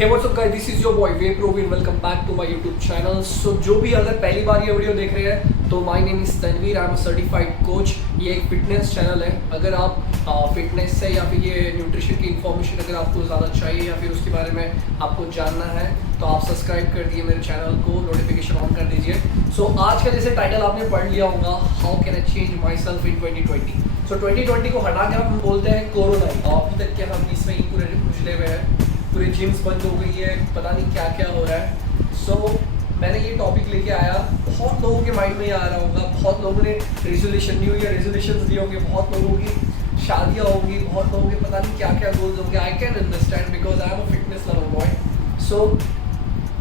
Hey what's up guys, this is your boy way Provin, welcome back to my YouTube channel. So जो भी अगर पहली बार ये video देख रहे हैं तो my name is Tanveer, I am certified coach. ये एक फिटनेस चैनल है। अगर आप फिटनेस से या फिर ये न्यूट्रिशन की इन्फॉर्मेशन अगर आपको ज़्यादा चाहिए या फिर उसके बारे में आपको जानना है तो आप सब्सक्राइब कर दिए मेरे चैनल को, नोटिफिकेशन ऑन कर दीजिए। सो आज का जैसे टाइटल आपने पढ़ लिया होगा, how can I change myself in 2020। सो 2020 को हटा के हम बोलते हैं कोरोना। अभी तक क्या हम इसमें ही पूरे उछले हुए हैं, पूरी जिम्स बंद हो गई है, पता नहीं क्या क्या हो रहा है। सो मैंने ये टॉपिक लेके आया, बहुत लोगों के माइंड में ये आ रहा होगा, बहुत लोगों ने रेजोल्यूशन, न्यू ईयर रेजोल्यूशन दिए होंगे, बहुत लोगों की शादियाँ होंगी, बहुत लोगों के पता नहीं क्या क्या गोल्स होंगे। I can understand because I am a fitness lover boy. So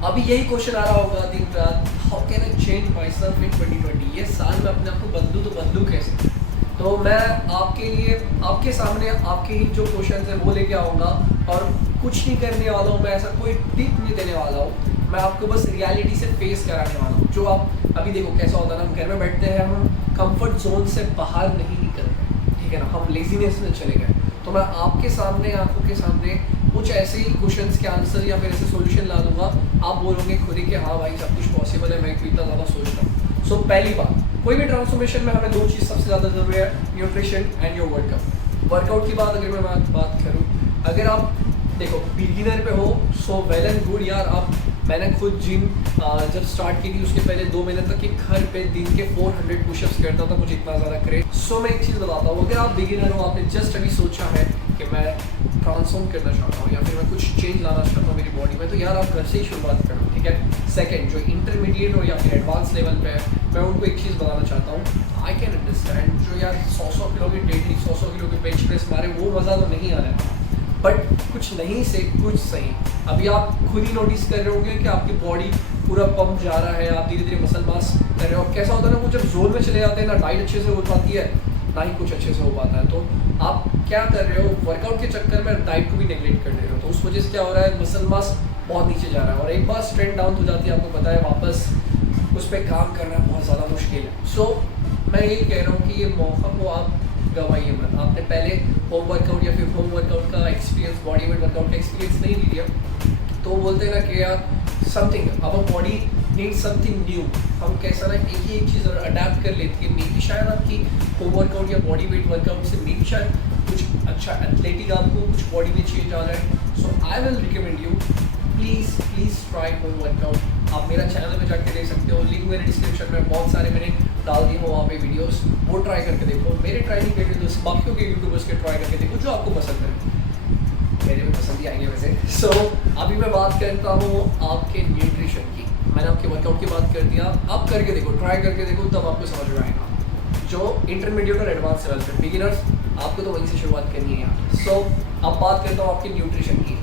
अभी यही क्वेश्चन आ रहा होगा दिन रात, how can I change myself in 2020। ये साल में अपने आप को बदलूँ कैसे। तो मैं आपके लिए, आपके सामने आपके ही जो क्वेश्चन है वो लेके आऊँगा और कुछ नहीं करने वाला हूँ मैं, ऐसा कोई टिप नहीं देने वाला हूँ। मैं आपको बस रियलिटी से फेस कराने वाला हूँ। जो आप अभी देखो कैसा होता है ना, हम घर में बैठते हैं, हम कंफर्ट जोन से बाहर नहीं निकल रहे, ठीक है ना, हम लेजीनेस में चले गए। तो मैं आपके सामने, आंखों के सामने कुछ ऐसे ही क्वेश्चंस के आंसर या फिर ऐसे सॉल्यूशन ला दूंगा, आप बोलोगे खुद ही कि हाँ भाई सब कुछ पॉसिबल है, मैं क्यों इतना ज़्यादा सोच रहा हूँ। सो पहली बात, कोई भी ट्रांसफॉर्मेशन में हमें दो चीज़ सबसे ज़्यादा जरूरी है, nutrition and your workout. Workout की बात अगर मैं बात करूँ, अगर आप देखो बिगिनर पे हो सो वेल एंड गुड यार। आप, मैंने खुद जिम जब स्टार्ट की थी उसके पहले 2 महीने तक एक घर पे दिन के 400 पुशअप्स करता था, मुझे इतना ज़्यादा क्रेज। सो मैं एक चीज़ बताता हूँ, अगर आप बिगिनर हो, आपने जस्ट अभी सोचा है कि मैं ट्रांसफॉर्म करना चाहता हूँ या फिर मैं कुछ चेंज लाना चाहता हूँ मेरी बॉडी में, तो यार आप घर से ही शुरुआत करो, ठीक है। सेकेंड, जो इंटरमीडिएट हो या फिर एडवांस लेवल पे है, मैं उनको एक चीज़ बताना चाहता हूँ। आई कैन अंडरस्टैंड जो यार 100 किलो की डेडली 100 किलो की बेंच प्रेस मारे, वो मज़ा तो नहीं आ रहा है, बट कुछ नहीं से कुछ सही। अभी आप खुद ही नोटिस कर रहे होंगे कि आपकी बॉडी पूरा पंप जा रहा है, आप धीरे धीरे मसल मास कर रहे हो। कैसा होता है ना, वो जब जोन में चले जाते हैं ना, डाइट अच्छे से हो पाती है ना ही कुछ अच्छे से हो पाता है। तो आप क्या कर रहे हो, वर्कआउट के चक्कर में डाइट को भी नेगलेक्ट कर रहे हो, तो उस वजह से क्या हो रहा है, मसल मास बहुत नीचे जा रहा है और एक बार स्ट्रेंथ डाउन हो जाती है, आपको पता है वापस उस पर काम करना बहुत ज़्यादा मुश्किल है। सो मैं यही कह रहा हूँ कि ये मौका को आप गवाइए मत। आपने पहले होम वर्कआउट या फिर होम वर्कआउट का एक्सपीरियंस, बॉडी वेट वर्कआउट का एक्सपीरियंस नहीं लिया, तो बोलते हैं ना कि यार something, our body need something new. हम कैसा ना एक ही एक चीज़ अडेप्ट कर लेती है, मे बी शायद आपकी होम वर्कआउट या बॉडी वेट वर्कआउट से मे बी शायद कुछ अच्छा एथलेटिक आपको कुछ बॉडी में चेंज आ रहा है। So I will recommend you, please try home workout. आप मेरा चैनल में जाके देख सकते हो, लिंक मेरे डिस्क्रिप्शन में बहुत सारे मैंने डाल दिए हो वहाँ पे वीडियोस, वो ट्राई करके देखो। मेरे ट्राई नहीं करके दोस्त, बाकियों के यूट्यूबर्स के ट्राई करके देखो, जो आपको पसंद है, मेरे भी पसंद ही आएंगे वैसे। सो अभी मैं बात करता हूँ आपके न्यूट्रिशन की। मैंने आपके वर्कआउट की बात कर दिया, आप करके देखो, ट्राई करके देखो, तब आपको समझ में आएगा। जो इंटरमीडिएट और एडवांस लेवल पे बिगिनर्स, आपको तो वहीं से शुरुआत करनी है यार। सो अब बात करता हूँ आपके न्यूट्रिशन की।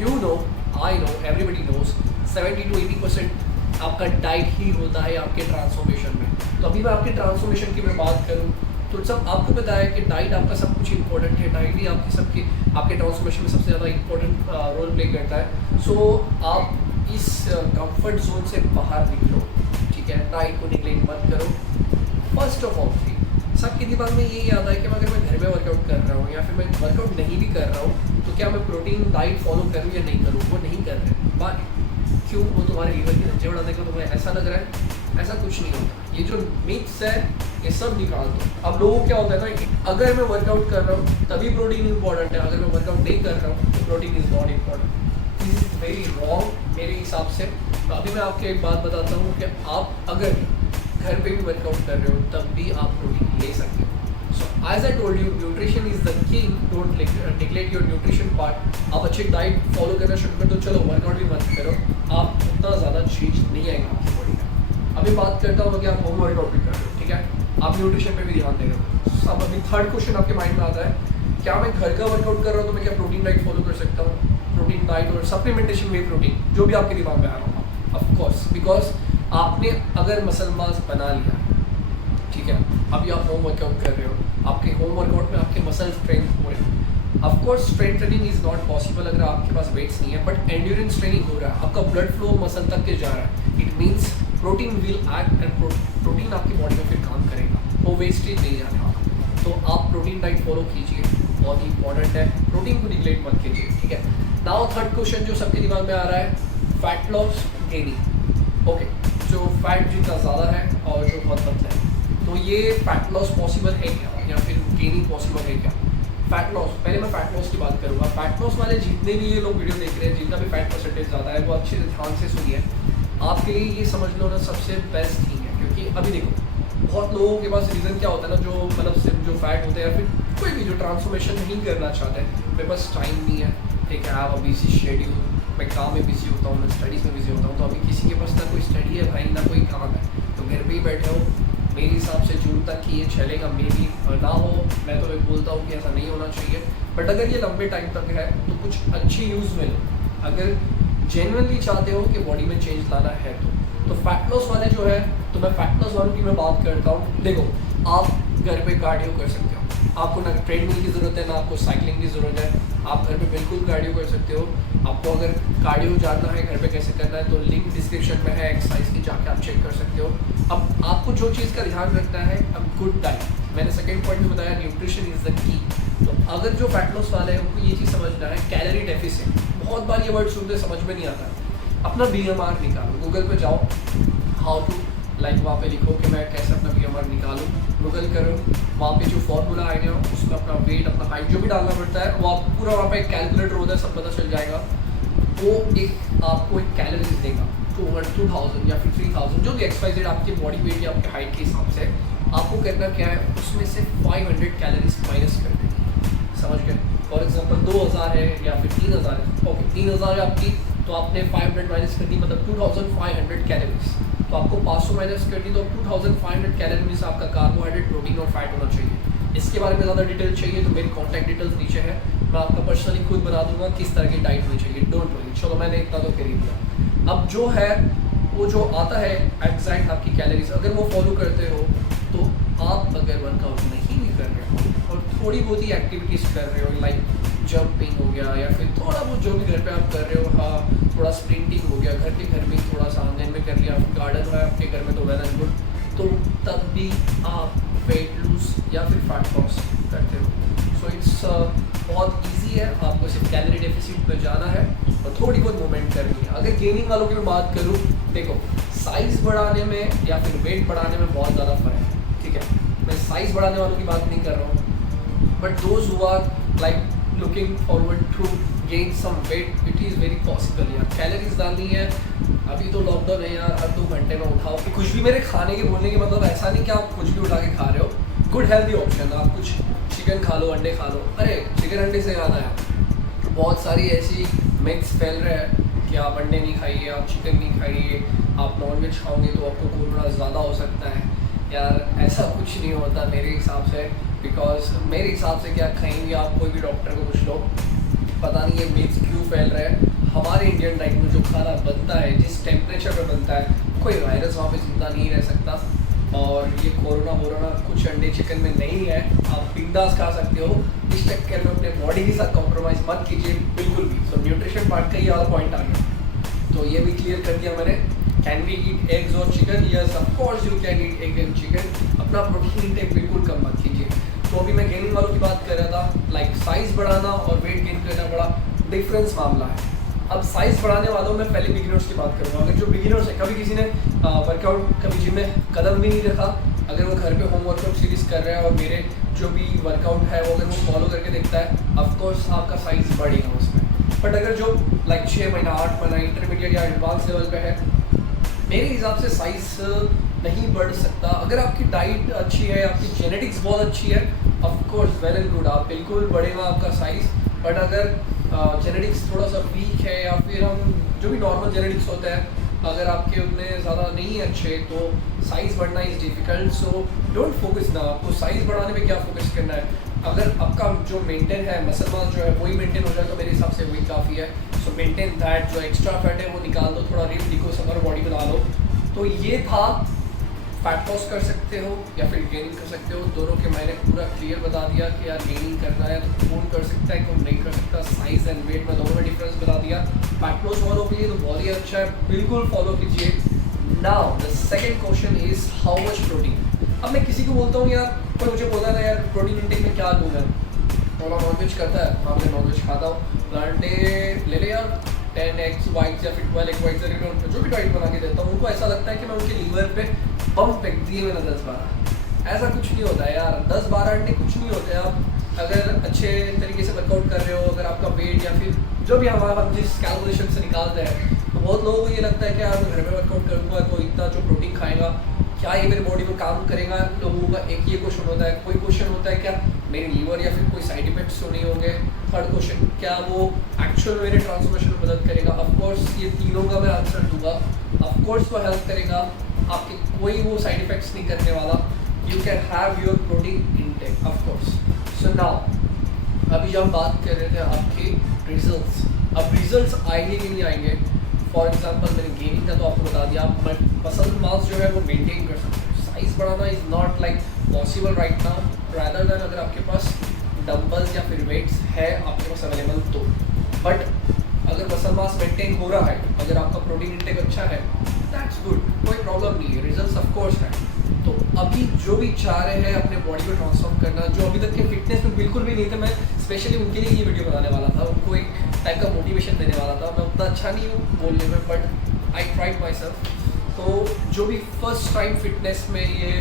You know, I know, everybody knows 70 to 80% आपका डाइट ही होता है आपके ट्रांसफॉर्मेशन में। तो अभी मैं आपके ट्रांसफॉर्मेशन की मैं बात करूँ तो सब आपको पता है कि डाइट आपका सब कुछ इंपॉर्टेंट है, डाइट ही आपकी सबकी आपके ट्रांसफॉर्मेशन में सबसे ज़्यादा इंपॉर्टेंट रोल प्ले करता है। सो आप इस कंफर्ट जोन से बाहर निकलो, ठीक है, डाइट को निगलेक्ट मत करो। फर्स्ट ऑफ ऑल सबके दिमाग में यही आता है कि अगर मैं घर में वर्कआउट कर रहा हूँ या फिर मैं वर्कआउट नहीं भी कर रहा हूँ तो क्या मैं प्रोटीन डाइट फॉलो करूँ या नहीं करूँ। वो नहीं कर रहे, बाकी क्यों, वो तुम्हारे लीवर की धज्जे उड़ा देगा, तुम्हें ऐसा लग रहा है, ऐसा कुछ नहीं होता। ये जो मिथ्स है ये सब निकाल दो। अब लोगों को क्या होता है ना, अगर मैं वर्कआउट कर रहा हूँ तभी प्रोटीन इंपॉर्टेंट है, अगर मैं वर्कआउट नहीं कर रहा हूँ तो protein is not important. This is very wrong मेरे हिसाब से। तो अभी मैं आपको एक बात बताता हूँ कि आप अगर घर पे भी वर्कआउट कर रहे हो तब भी आप प्रोटीन ले सकते हो। So as I told you, nutrition is the key, don't neglect your nutrition part. आप अच्छी डाइट फॉलो करना शुरू कर दो, चलो वर्कआउट भी मत करो, आप उतना ज़्यादा चेंज नहीं आएगा आपकी बॉडी में। अभी बात करता हूँ कि आप होम वर्कआउट भी कर रहे हो, ठीक है, आप न्यूट्रिशन पे भी ध्यान दे रहे हो। अब अभी थर्ड क्वेश्चन आपके माइंड में आता है, क्या मैं घर का वर्कआउट कर रहा हूँ तो मैं क्या प्रोटीन डाइट फॉलो कर सकता हूँ। प्रोटीन डाइट और सप्लीमेंटेशन में प्रोटीन, जो भी आपके दिमाग में आ रहा होगा, ऑफकोर्स, बिकॉज आपने अगर मसल मास बना लिया, ठीक है, अभी आप होम वर्कआउट कर रहे हो, आपके होम वर्कआउट में आपके मसल स्ट्रेंथ हो रहे हैं। Of course strength training is not possible अगर आपके पास वेट्स नहीं है, बट एंड्योरेंस ट्रेनिंग हो रहा है, आपका ब्लड फ्लो मसल तक के जा रहा है। It means protein will act and protein आपकी बॉडी में फिर काम करेगा, वो वेस्टेज नहीं जाने वाला। तो आप प्रोटीन डाइट फॉलो कीजिए, बहुत ही इंपॉर्टेंट है, प्रोटीन को निगलेक्ट मत कीजिए, ठीक है। नाउ थर्ड क्वेश्चन जो सबके दिमाग में आ रहा है, फैट लॉस गेनिंग। ओके, जो फैट जितना ज़्यादा है और जो बहुत पतला है, तो ये फैट लॉस पॉसिबल है क्या, या फिर गेनिंग पॉसिबल है क्या? फैट लॉस, पहले मैं फैट लॉस की बात करूँगा। फैट लॉस वाले जितने भी ये लोग वीडियो देख रहे हैं, जिनका भी फैट परसेंटेज ज़्यादा है, वो अच्छे से ध्यान से सुनिए। आपके लिए ये समझ लो ना सबसे बेस्ट थिंग है, क्योंकि अभी देखो बहुत लोगों के पास रीज़न क्या होता है ना, जो मतलब सिर्फ जो फैट होते हैं या फिर कोई भी जो ट्रांसफॉर्मेशन नहीं करना चाहते हैं, मेरे पास टाइम नहीं है, ठीक है, आप बिजी शेड्यूल, मैं काम में बिजी होता हूँ, मैं स्टडीज़ में बिजी होता हूँ, तो अभी किसी के पास ना कोई स्टडी है भाई, ना कोई काम है, तो घर पे ही बैठे हो। मेरे हिसाब से जून तक कि ये चलेगा, मे बी ना हो, मैं तो एक बोलता हूँ कि ऐसा नहीं होना चाहिए, बट अगर ये लंबे टाइम तक है तो कुछ अच्छी न्यूज़ मिले, अगर जेन्युइनली चाहते हो कि बॉडी में चेंज लाना है तो फैट लॉस वाले जो है, तो मैं फैट लॉस वालों की मैं बात करता हूँ। देखो, आप घर पे कार्डियो कर सकते हो, आपको ना ट्रेडमिल की ज़रूरत है, ना आपको साइकिलिंग की ज़रूरत है, आप घर पे बिल्कुल कार्डियो कर सकते हो। आपको अगर कार्डियो जानना है घर पे कैसे करना है, तो लिंक डिस्क्रिप्शन में है एक्सरसाइज की, जाके आप चेक कर सकते हो। अब आपको जो चीज़ का ध्यान रखना है, अब गुड डाइट, मैंने सेकेंड पॉइंट में बताया, न्यूट्रिशन इज़ द की। तो अगर जो फैट लॉस वाले हैं उनको ये चीज़ समझना है, कैलोरी डेफिसिट, बहुत बार ये वर्ड सुनते समझ में नहीं आता। अपना BMR निकालो, गूगल पे जाओ, हाउ टू लाइक, वहाँ पे लिखो कि मैं कैसे अपना BMR निकालूँ, गूगल करो, वहाँ पे जो फॉर्मूला आएगा उसमें अपना वेट, अपना हाइट जो भी डालना पड़ता है, वो आप पूरा वहाँ पे एक कैलकुलेटर होता है, सब पता चल जाएगा। वो एक आपको एक कैलोरीज देगा, 2000 या फिर 3000, जो भी XYZ आपकी बॉडी वेट या आपके हाइट के हिसाब से। आपको करना क्या है, उसमें से 500 कैलोरीज माइनस कर देंगे, समझ गए? फॉर एग्जाम्पल 2000 है या फिर 3000 है, ओके 3000 है आपकी, तो आपने 500 माइनस कर दी, मतलब 2500 कैलोरीज। तो आपको 500 माइनस कर दी, तो 2500 कैलोरी में से आपका कार्बोहाइड्रेट, प्रोटीन और फैट होना चाहिए। इसके बारे में ज़्यादा डिटेल चाहिए तो मेरी कॉन्टैक्ट डिटेल्स नीचे है, मैं आपका पर्सनली खुद बना दूंगा किस तरह की डाइट होनी चाहिए, डोंट वरी। चलो मैंने इतना तो कर ही दिया। अब जो है वो जो आता है एग्जैक्ट आपकी कैलोरीज, अगर वो फॉलो करते हो, तो आप अगर वर्कआउट नहीं भी कर रहे हो और थोड़ी बहुत ही एक्टिविटीज़ कर रहे हो, लाइक जंपिंग हो गया या फिर थोड़ा बहुत जो भी घर पे आप कर रहे हो, हाँ थोड़ा स्प्रिंटिंग हो गया, घर में थोड़ा सा आंगन में कर लिया, गार्डन है आपके घर में तो वेल एंड गुड, तो तब भी आप वेट लूज या फिर फैट लॉस करते हो। सो इट्स बहुत इजी है, आपको सिर्फ कैलोरी डेफिसिट पे जाना है और थोड़ी बहुत मूवमेंट करनी है। अगर गेनिंग वालों की मैं बात करूँ, देखो साइज़ बढ़ाने में या फिर वेट बढ़ाने में बहुत ज़्यादा फर्क है, ठीक है, मैं साइज़ बढ़ाने वालों की बात नहीं कर रहा हूँ, but those who are like looking forward to gain some weight, it is very possible यार। कैलोरीज डालनी है, अभी तो लॉकडाउन है यार, हर 2 घंटे में उठाओ कि कुछ भी। मेरे खाने के बोलने के मतलब ऐसा नहीं कि आप कुछ भी उठा के खा रहे हो, गुड हेल्दी ऑप्शन, आप कुछ चिकन खा लो, अंडे खा लो। अरे चिकन अंडे से याद आया, बहुत सारी ऐसी मिथ्स फैल रहे हैं कि आप अंडे नहीं खाइए, आप चिकन नहीं खाइए, आप नॉनवेज खाओगे तो आपको कोरोना ज़्यादा हो सकता है। यार ऐसा कुछ नहीं होता मेरे हिसाब से, बिकॉज मेरे हिसाब से क्या खाएंगे आप, कोई भी डॉक्टर को पूछ लो, पता नहीं ये मिथ्स क्यों फैल रहा है। हमारे इंडियन डाइट में जो खाना बनता है, जिस टेम्परेचर पे बनता है, कोई वायरस वहाँ पे जिंदा नहीं रह सकता। और ये कोरोना कुछ अंडे चिकन में नहीं है, आप बिंदास खा सकते हो। इस चक्कर में अपने बॉडी के साथ कॉम्प्रोमाइज़ मत कीजिए बिल्कुल भी। सो न्यूट्रिशन पार्ट का ये वाला पॉइंट आ गया, तो ये भी क्लियर कर दिया मैंने। कैन वी ईट एग्स और chicken? Yes of course you can eat egg and chicken. अपना प्रोटीन इंटेक बिल्कुल कम मत कीजिए। तो अभी मैं गेनिंग वालों की बात कर रहा था, लाइक साइज़ बढ़ाना और वेट गेन करना बड़ा डिफरेंस मामला है। अब साइज़ बढ़ाने वालों में पहले बिगिनर्स की बात करूँगा। अगर जो बिगिनर्स है, कभी किसी ने वर्कआउट कभी जिम में कदम भी नहीं रखा, अगर वो घर पे होम वर्कआउट सीरीज कर रहा है और मेरे जो भी वर्कआउट है वो अगर वो फॉलो करके देखता है, ऑफकोर्स आपका साइज़ बढ़ेगा उसमें। बट अगर जो लाइक 6 महीना 8 महीना इंटरमीडिएट या एडवांस लेवल पे है, मेरे हिसाब से साइज़ नहीं बढ़ सकता। अगर आपकी डाइट अच्छी है, आपकी जेनेटिक्स बहुत अच्छी है, ऑफकोर्स वेल एंड गुड, आप बिल्कुल बढ़ेगा आपका साइज़। बट अगर जेनेटिक्स थोड़ा सा वीक है या फिर हम जो भी नॉर्मल जेनेटिक्स होता है, अगर आपके उतने ज़्यादा नहीं अच्छे, तो साइज़ बढ़ना is difficult. So don't focus ना, आपको साइज़ बढ़ाने में क्या फोकस करना है। अगर आपका जो मेंटेन है, मसल मास जो है वही मेंटेन हो जाए तो मेरे हिसाब से वही काफ़ी है। सो मेंटेन दैट, जो एक्स्ट्रा फैट है वो निकाल दो, थोड़ा रिप दिखो, समर बॉडी बना लो। तो ये था, फैट लॉस कर सकते हो या फिर गेनिंग कर सकते हो, दोनों के मैंने पूरा क्लियर बता दिया कि यार गेनिंग करना है तो कौन कर सकता है, कौन नहीं कर सकता। साइज़ एंड वेट में दोनों में डिफरेंस बता दिया। फैट लॉस वालों के लिए तो बहुत ही अच्छा है, बिल्कुल फॉलो कीजिए। Now the second question is how much protein. अब मैं किसी को बोलता हूँ यार, कोई मुझे बोला ना यार प्रोटीन इंटेक में क्या लूँगा, थोड़ा नॉनवेज करता है, हाँ मैं नॉनवेज खाता हूँ, प्लांट डे ले ले यार 10 एग्स वाइट्स या फिर 12 एग वाइट्स मैं उनको जो भी डाइट बना के देता हूँ, उनको ऐसा लगता है कि मैं उनके लीवर पे बम फेंक दिए मैंने 10-12। ऐसा कुछ नहीं होता है यार, 10-12 अंडे कुछ नहीं होते। आप अगर अच्छे तरीके से वर्कआउट कर रहे हो, अगर आपका वेट या फिर जो भी हमारा हम जिस कैलकुलेशन से निकालते हैं, तो बहुत लोगों को ये लगता है कि यार मैं घर में वर्कआउट करूँगा तो इतना जो प्रोटीन खाएगा क्या ये मेरी बॉडी में काम करेगा। लोगों का एक ये क्वेश्चन होता है, कोई क्वेश्चन होता है क्या मेरी लीवर या फिर कोई साइड इफेक्ट्स तो नहीं होंगे। थर्ड क्वेश्चन, क्या वो एक्चुअल मेरे ट्रांसफॉर्मेशन में मदद करेगा। ऑफकोर्स ये तीनों का मैं आंसर दूंगा। ऑफकोर्स वो हेल्प करेगा, आपके कोई वो साइड इफेक्ट्स नहीं करने वाला। You can have your protein intake of course. So now अभी जब हम बात कर रहे थे आपके रिजल्ट्स, अब रिजल्ट्स आएंगे कि नहीं आएंगे। फॉर एग्जाम्पल मैंने गेमिंग का तो आपको बता दिया, आप मसल मास जो है वो मेंटेन कर सकते हो। साइज बढ़ाना is not like possible right now, rather than अगर आपके पास डंबल्स या फिर वेट्स है आपके पास अवेलेबल तो। बट अगर मसल मास मेंटेन हो रहा है, अगर आपका प्रोटीन इंटेक अच्छा है, दैट्स गुड, कोई प्रॉब्लम नहीं है, रिजल्ट्स ऑफ कोर्स है। तो अभी जो भी चाह रहे हैं अपने बॉडी को ट्रांसफॉर्म करना, जो अभी तक के फिटनेस में बिल्कुल भी नहीं थे, मैं स्पेशली उनके लिए ये वीडियो बनाने वाला था, उनको एक टाइप का मोटिवेशन देने वाला था। मैं उतना अच्छा नहीं हूँ बोलने में, but I tried my self. तो जो भी फर्स्ट टाइम फिटनेस में ये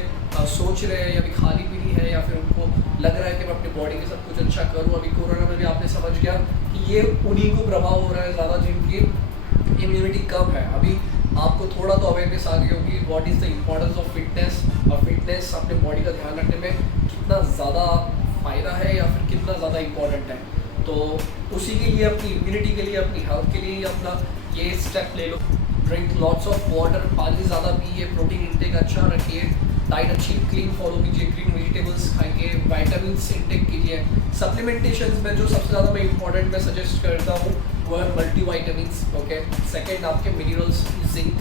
सोच रहे हैं या भी खाली पीली है या फिर उनको लग रहा है कि मैं अपनी बॉडी के साथ कुछ अच्छा करूँ, अभी कोरोना में भी आपने समझ गया कि ये उन्हीं को प्रभाव हो रहा है ज़्यादा जिनकी इम्यूनिटी कम है। अभी आपको थोड़ा तो अवेयरनेस आ गई होगी what is the importance of fitness, और फिटनेस अपने बॉडी का ध्यान रखने में कितना ज़्यादा फ़ायदा है या फिर कितना ज़्यादा इम्पोर्टेंट है। तो उसी के लिए, अपनी इम्यूनिटी के लिए, अपनी हेल्थ के लिए अपना ये स्टेप ले लो। ड्रिंक लॉट्स ऑफ वाटर, पानी ज़्यादा पिए, प्रोटीन इंटेक अच्छा रखिए, डाइट अच्छी क्लीन फॉलो कीजिए, ग्रीन वेजिटेबल्स खाइए, वाइटामिन्स इंटेक कीजिए। सप्लीमेंटेशंस में जो सबसे ज़्यादा मैं इंपॉर्टेंट मैं सजेस्ट करता हूँ वो है मल्टी वाइटामिन्स। ओके, सेकेंड आपके मिनरल्स, जिंक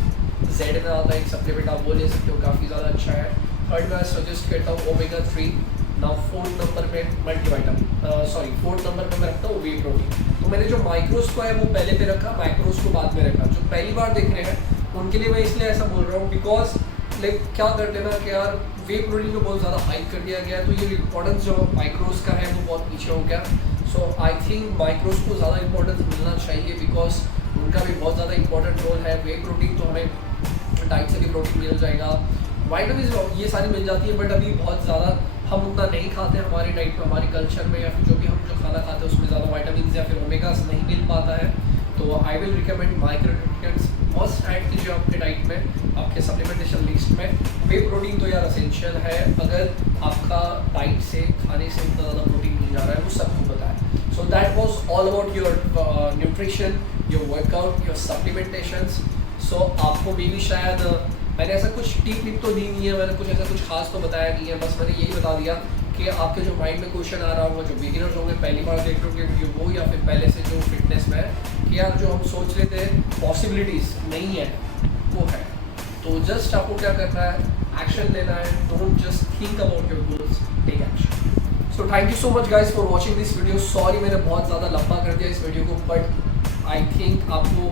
जेड में आता है एक सप्लीमेंट, आप वो ले सकते हो, काफ़ी ज़्यादा अच्छा है। थर्ड मैं सजेस्ट करता हूँ ओमेगा 3। नाउ फोर्थ नंबर पे मल्टी वाइटामिन, फोर्थ नंबर पे मैं रखता हूँ वे प्रोटीन। तो मैंने जो माइक्रोस को है वो पहले पे रखा, मैक्रोस को बाद में रखा। जो पहली बार देख रहे हैं उनके लिए मैं इसलिए ऐसा बोल रहा हूँ बिकॉज लाइक क्या कर देना कि यार वे प्रोटीन को बहुत ज़्यादा हाइप कर दिया गया है, तो ये इम्पोर्टेंस जो माइक्रोस का है वो बहुत पीछे हो गया। सो आई थिंक माइक्रोस को ज़्यादा इंपॉर्टेंस मिलना चाहिए बिकॉज उनका भी बहुत ज़्यादा इंपॉर्टेंट रोल है। वे प्रोटीन तो हमें डाइट से भी प्रोटीन मिल जाएगा, वाइटामिन ये सारी मिल जाती है, बट अभी बहुत ज़्यादा हम उतना नहीं खाते हमारी डाइट में, हमारी कल्चर में, या फिर जो भी हम जो खाना खाते हैं उसमें ज़्यादा वाइटामिन या फिर ओमेगास नहीं मिल पाता है। तो आई will recommend micronutrients must add कीजिए आपके डाइट में, आपके सप्लीमेंटेशन लिस्ट में। वे प्रोटीन तो यार असेंशियल है, अगर आपका डाइट से, खाने से उतना ज़्यादा प्रोटीन मिल जा रहा है, वो सबको पता है। So that was all about your nutrition, your workout, your supplementations. So आपको भी शायद मैंने ऐसा कुछ टिप तो दी नहीं है, मैंने कुछ ऐसा कुछ खास तो बताया नहीं है, बस मैंने यही बता दिया कि आपके जो माइंड में क्वेश्चन आ रहा होगा, जो बिगिनर्स होंगे, पहली बार देख रहे होंगे वीडियो वो, या फिर पहले से जो फिटनेस में है कि यार जो हम सोच रहे थे पॉसिबिलिटीज़ नहीं है वो है। तो जस्ट आपको क्या करना है, एक्शन लेना है। Don't just think about your goals, take action. So thank you so much guys for watching this video. Sorry मैंने बहुत ज़्यादा लंबा कर दिया इस वीडियो को, बट आई थिंक आपको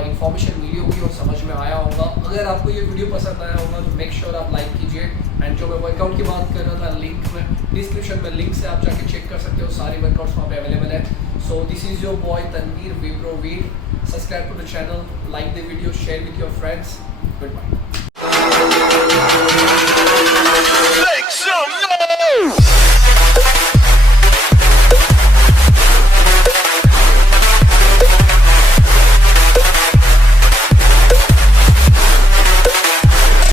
इन्फॉर्मेशन मिली होगी और समझ में आया होगा। अगर आपको ये वीडियो पसंद आया होगा तो मेक श्योर आप लाइक कीजिए। एंड जो मैं वर्कआउट की बात कर रहा था, लिंक में डिस्क्रिप्शन में लिंक से आप जाके चेक कर सकते हो, सारे वर्कआउट्स वहाँ पे अवेलेबल है। So this is your boy Tanveer विप्रो वीर। Subscribe to the channel, like the video, share with your friends. Good bye.